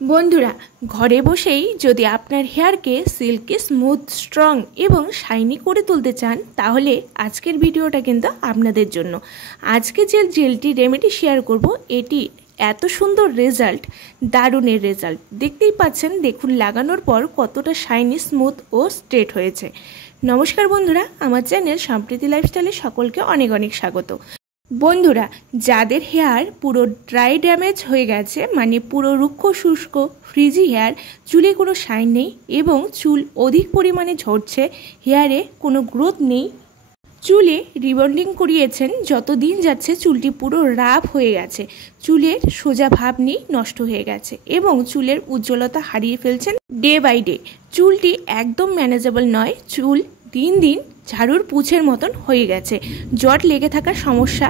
বন্ধুরা, ঘরে বসেই যদি আপনার হেয়ারকে সিল্কি, স্মুথ, স্ট্রং এবং শাইনি করে তুলতে চান, তাহলে আজকের ভিডিওটা কিন্তু আপনাদের জন্য। আজকে যে জেলটি রেমেডি শেয়ার করব, এটি এত সুন্দর রেজাল্ট, দারুণের রেজাল্ট। দেখতেই পাচ্ছেন, দেখুন লাগানোর পর কতটা শাইনি, স্মুথ ও স্ট্রেট হয়েছে। নমস্কার বন্ধুরা, আমার চ্যানেল সম্প্রীতি লাইফস্টাইলে সকলকে অনেক অনেক স্বাগত। বন্ধুরা, যাদের হেয়ার পুরো ড্রাই ড্যামেজ হয়ে গেছে, মানে পুরো রুক্ষ শুষ্ক ফ্রিজি হেয়ার, চুলে কোনো শাইন নেই এবং চুল অধিক পরিমাণে ঝরছে, হেয়ারে কোনো গ্রোথ নেই, চুলে রিবন্ডিং করিয়েছেন, যত দিন যাচ্ছে চুলটি পুরো রাফ হয়ে গেছে, চুলের সোজা ভাব নেই, নষ্ট হয়ে গেছে এবং চুলের উজ্জ্বলতা হারিয়ে ফেলছেন ডে বাই ডে। চুলটি একদম ম্যানেজেবল নয়, চুল দিন দিন ঝাড়ুর পুছের মতন হয়ে গেছে, জট লেগে থাকার সমস্যা।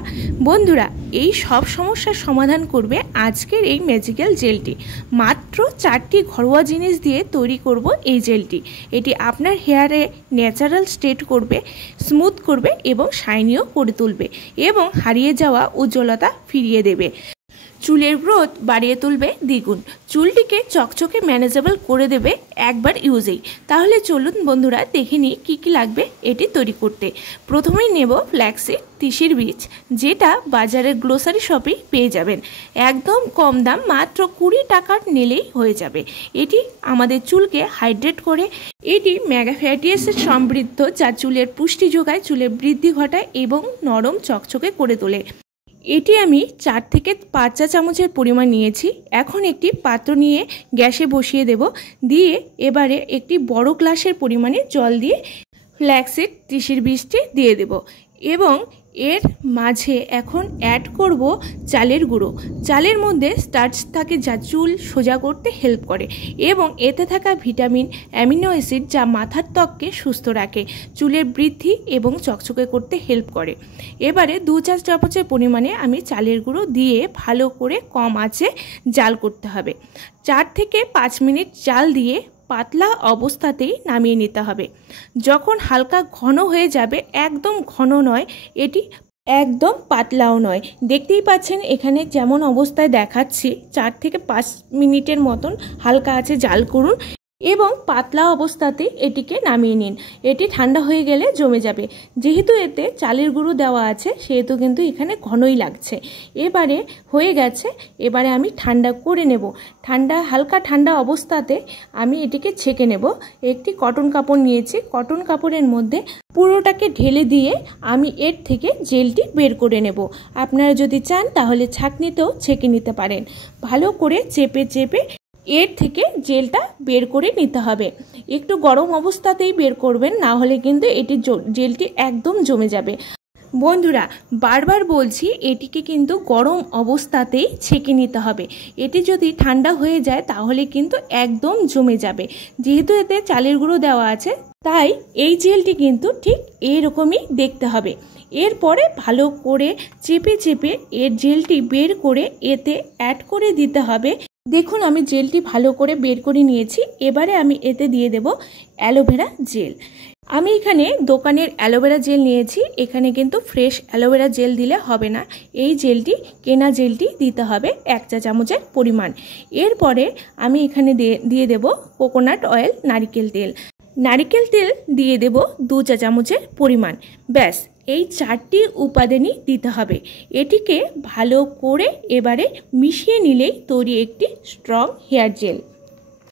বন্ধুরা, এই সব সমস্যার সমাধান করবে আজকের এই ম্যাজিক্যাল জেলটি। মাত্র 4টি ঘরোয়া জিনিস দিয়ে তৈরি করব এই জেলটি। এটি আপনার হেয়ারে ন্যাচারাল স্ট্রেট করবে, স্মুথ করবে এবং শাইনিও করে তুলবে এবং হারিয়ে যাওয়া উজ্জ্বলতা ফিরিয়ে দেবে, চুলের গ্রোথ বাড়িয়ে তুলবে দ্বিগুণ, চুলটিকে চকচকে ম্যানেজেবল করে দেবে একবার ইউজেই। তাহলে চলুন বন্ধুরা, দেখে নিই কী কী লাগবে এটি তৈরি করতে। প্রথমেই নেব ফ্ল্যাক্সিড, তিসির বীজ, যেটা বাজারের গ্লোসারি শপেই পেয়ে যাবেন। একদম কম দাম, মাত্র 20 টাকার নিলেই হয়ে যাবে। এটি আমাদের চুলকে হাইড্রেট করে, এটি মেগা ফ্যাটি অ্যাসিড সমৃদ্ধ, যা চুলের পুষ্টি যোগায়, চুলের বৃদ্ধি ঘটায় এবং নরম চকচকে করে তোলে। এটি আমি 4 থেকে 5 চা চামচের পরিমাণ নিয়েছি। এখন একটি পাত্র নিয়ে গ্যাসে বসিয়ে দেব, দিয়ে এবারে একটি বড় গ্লাসের পরিমাণে জল দিয়ে ফ্ল্যাক্সিড, তিসির বীজটি দিয়ে দেব এবং এর মাঝে এখন অ্যাড করব চালের গুঁড়ো। চালের মধ্যে স্টার্চ থাকে, যা চুল সোজা করতে হেল্প করে এবং এতে থাকা ভিটামিন, অ্যামিনো অ্যাসিড, যা মাথার ত্বককে সুস্থ রাখে, চুলের বৃদ্ধি এবং চকচকে করতে হেল্প করে। এবারে 2 চা চামচের পরিমাণে আমি চালের গুঁড়ো দিয়ে ভালো করে কম আঁচে জাল করতে হবে। 4 থেকে 5 মিনিট জাল দিয়ে পাতলা অবস্থাতেই নামিয়ে নিতে হবে। যখন হালকা ঘন হয়ে যাবে, একদম ঘন নয়, এটি একদম পাতলাও নয়, দেখতেই পাচ্ছেন এখানে যেমন অবস্থায় দেখাচ্ছি, 4 থেকে 5 মিনিটের মতন হালকা আঁচে জাল করুন এবং পাতলা অবস্থাতে এটিকে নামিয়ে নিন। এটি ঠান্ডা হয়ে গেলে জমে যাবে। যেহেতু এতে চালের গুঁড়ো দেওয়া আছে, সেহেতু কিন্তু এখানে ঘনই লাগছে। এবারে হয়ে গেছে, এবারে আমি ঠান্ডা করে নেব। হালকা ঠান্ডা অবস্থাতে আমি এটিকে ছেঁকে নেব। একটি কটন কাপড় নিয়েছি, কটন কাপড়ের মধ্যে পুরোটাকে ঢেলে দিয়ে আমি এর থেকে জেলটি বের করে নেব। আপনারা যদি চান তাহলে ছাঁকনিতেও ছেঁকে নিতে পারেন। ভালো করে চেপে চেপে এর থেকে জেলটা বের করে নিতে হবে। একটু গরম অবস্থাতেই বের করবেন, না হলে কিন্তু জেলটি একদম জমে যাবে। বন্ধুরা, বারবার বলছি, এটিকে কিন্তু গরম অবস্থাতেই ছেঁকে নিতে হবে। এটি যদি ঠান্ডা হয়ে যায় তাহলে কিন্তু একদম জমে যাবে। যেহেতু এতে চালের গুঁড়ো দেওয়া আছে, তাই এই জেলটি কিন্তু ঠিক এইরকমই দেখতে হবে। এরপরে ভালো করে চেপে চেপে এর জেলটি বের করে এতে অ্যাড করে দিতে হবে। দেখুন, আমি জেলটি ভালো করে বের করে নিয়েছি। এবারে আমি এতে দিয়ে দেব অ্যালোভেরা জেল। আমি এখানে দোকানের অ্যালোভেরা জেল নিয়েছি, এখানে কিন্তু ফ্রেশ অ্যালোভেরা জেল দিলে হবে না, এই জেলটি, কেনা জেলটি দিতে হবে 1 চা চামচের পরিমাণ। এরপরে আমি এখানে দিয়ে দেব কোকোনাট অয়েল, নারিকেল তেল। নারিকেল তেল দিয়ে দেব 2 চা চামচের পরিমাণ। ব্যাস, এই 4টি উপাদানই দিতে হবে। এটিকে ভালো করে এবারে মিশিয়ে নিলেই তৈরি একটি স্ট্রং হেয়ার জেল,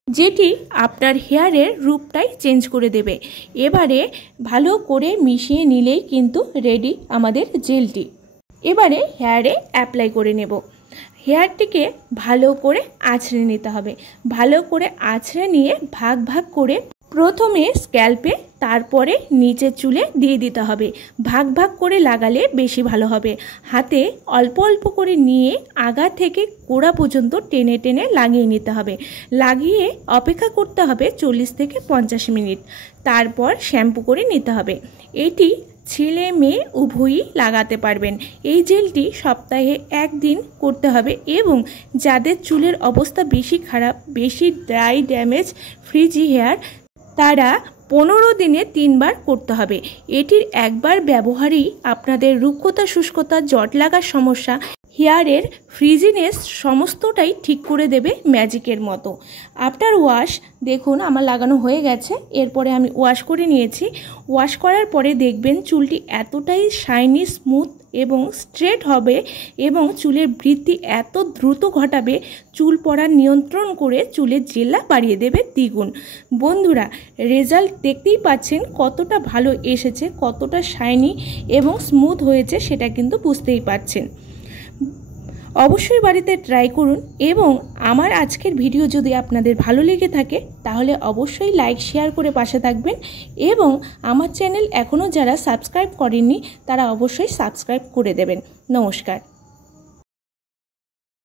যেটি আপনার হেয়ারের রূপটাই চেঞ্জ করে দেবে। এবারে ভালো করে মিশিয়ে নিলেই কিন্তু রেডি আমাদের জেলটি। এবারে হেয়ারে অ্যাপ্লাই করে নেব। হেয়ারটিকে ভালো করে আঁচড়ে নিতে হবে। ভালো করে আঁচড়ে নিয়ে ভাগ ভাগ করে প্রথমে স্ক্যাল্পে, তারপরে নিচের চুলে দিয়ে দিতে হবে। ভাগ ভাগ করে লাগালে বেশি ভালো হবে। হাতে অল্প অল্প করে নিয়ে আগা থেকে গোড়া পর্যন্ত টেনে টেনে লাগিয়ে নিতে হবে। লাগিয়ে অপেক্ষা করতে হবে 40 থেকে 50 মিনিট। তারপর শ্যাম্পু করে নিতে হবে। এটি ছেলে মেয়ে উভয়ই লাগাতে পারবেন। এই জেলটি সপ্তাহে 1 দিন করতে হবে এবং যাদের চুলের অবস্থা বেশি খারাপ, বেশি ড্রাই ড্যামেজ ফ্রিজি হেয়ার, তারা 15 দিনে 3 বার করতে হবে। এটির একবার ব্যবহারেই আপনাদের রুক্ষতা, শুষ্কতা, জট লাগার সমস্যা, হেয়ারের ফ্রিজিনেস সমস্তটাই ঠিক করে দেবে ম্যাজিকের মতো। আফটার ওয়াশ দেখুন আমার লাগানো হয়ে গেছে, এরপরে আমি ওয়াশ করে নিয়েছি। ওয়াশ করার পরে দেখবেন চুলটি এতটাই শাইনি, স্মুথ এবং স্ট্রেট হবে এবং চুলের বৃদ্ধি এত দ্রুত ঘটাবে, চুল পড়া নিয়ন্ত্রণ করে চুলের জেল্লা বাড়িয়ে দেবে দ্বিগুণ। বন্ধুরা, রেজাল্ট দেখতেই পাচ্ছেন কতটা ভালো এসেছে, কতটা শাইনি এবং স্মুথ হয়েছে, সেটা কিন্তু বুঝতেই পাচ্ছেন। অবশ্যই বাড়িতে ট্রাই করুন এবং আমার আজকের ভিডিও যদি আপনাদের ভালো লেগে থাকে তাহলে অবশ্যই লাইক শেয়ার করে পাশে থাকবেন এবং আমার চ্যানেল এখনও যারা সাবস্ক্রাইব করেননি তারা অবশ্যই সাবস্ক্রাইব করে দেবেন। নমস্কার।